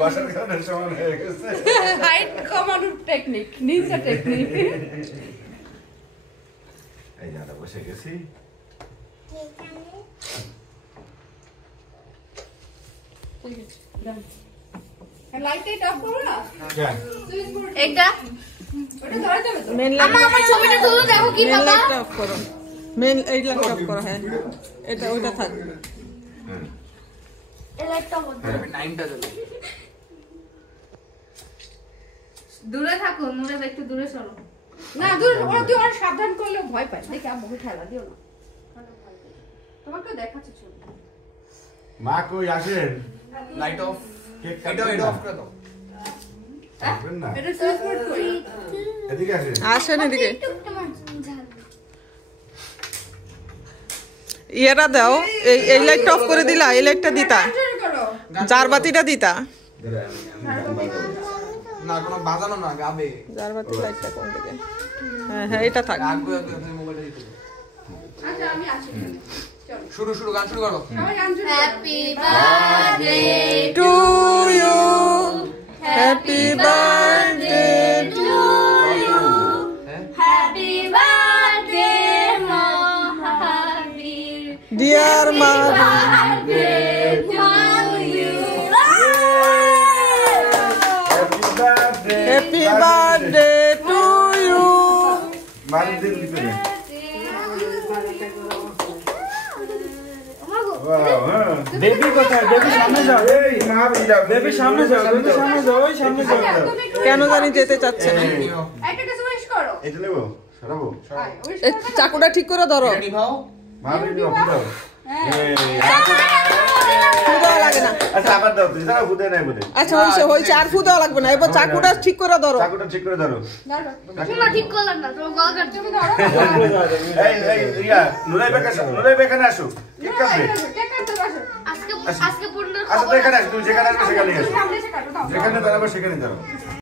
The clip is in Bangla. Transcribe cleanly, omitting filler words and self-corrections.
বসার কারণে সমান হয়ে গেছে। হাইট কমানোর টেকনিক, নিনজা টেকনিক। এই যে আমরা বসে গেছি। লাইট অফ করো না। হ্যাঁ। এইটা ওটা ধরে যাবে তো। মেন লাইট আমার ছবিটা তুলে দেখো কি মেন বাবা। লাইট অফ করো। মেন এই লাইট অফ করো। হ্যাঁ এটা ওইটা থাক। এই লাইটটা বন্ধ। টাইমটা চলে। দূরে থাকো, নুরে একটু দূরে সরো। না দূরে, ওরা তুই আর সাবধান করলে ভয় পায়। দেখি আমাকে ঠেলা দিও না। তোমাকে দেখাচ্ছি ছবি। মা কই আসেন? Light off. কেক এটা কাটবেন অফ করে দাও। কাটবেন না? এটা সুইচ বোর্ড করি। এদিকে আসেন। আসেন এদিকে। ইয়েটা দাও, এই লাইটটা অফ করে দিলা, এই লাইটটা দিতা, শুরু করো। জারবাতিটা দিতা। না কোনো বাজানো না গাবে। জারবাতি লাইটটা কোন দিকে? হ্যাঁ হ্যাঁ এটা থাক। আগে তুমি মোবাইলটা দিতে। আচ্ছা আমি আসি। চলো। শুরু গান শুরু করো। সবাই গান শুরু করো। Happy birthday to you, happy birthday to you. Happy birthday, Mahavir. Dear মা। Birthday to you. Happy birthday to you. মারি দিন ভিতরে। ওয়াও, হ্যাঁ। বেবি কোথায়? বেবি সামনে যাও। এই মা দাও। বেবি সামনে যাও। বেবি সামনে যাও। ওই সামনে যাও। আচ্ছা, তুমি একটু কেন জানি যেতে চাচ্ছে না। একটা কিছু উইশ করো। এটা নেবো? সরাবো? আয়, wish এই করো না। চাকুটা ঠিক করে ধরো। এটা নিভাও। মা দাও, দাও। এই, ফু দেওয়া লাগে না। আচ্ছা আবার দাও, তুই দাও, হুদে নাই বলে। আচ্ছা হয়েছে আর ফু দেওয়া লাগবে না। এবার চাকুটা ঠিক করে ধরো। চাকুটা ঠিক করে ধরো। ধরো। তোমরা ঠিক করলাম না, তোমার গলা কাটছে। তুমি ধরো। এই রিয়া, নুরাই বেখানে আসো। কেক কাটবে। কেক কাটতে বসো। আজকে পূর্ণ আচ্ছা তো এখানে আসো, তুমি যেখানে আসবে সেখানে আসো। সামনে এসে কাটো, দাও। যেখানে দাঁড়াবো সেখানে দাঁড়াবো।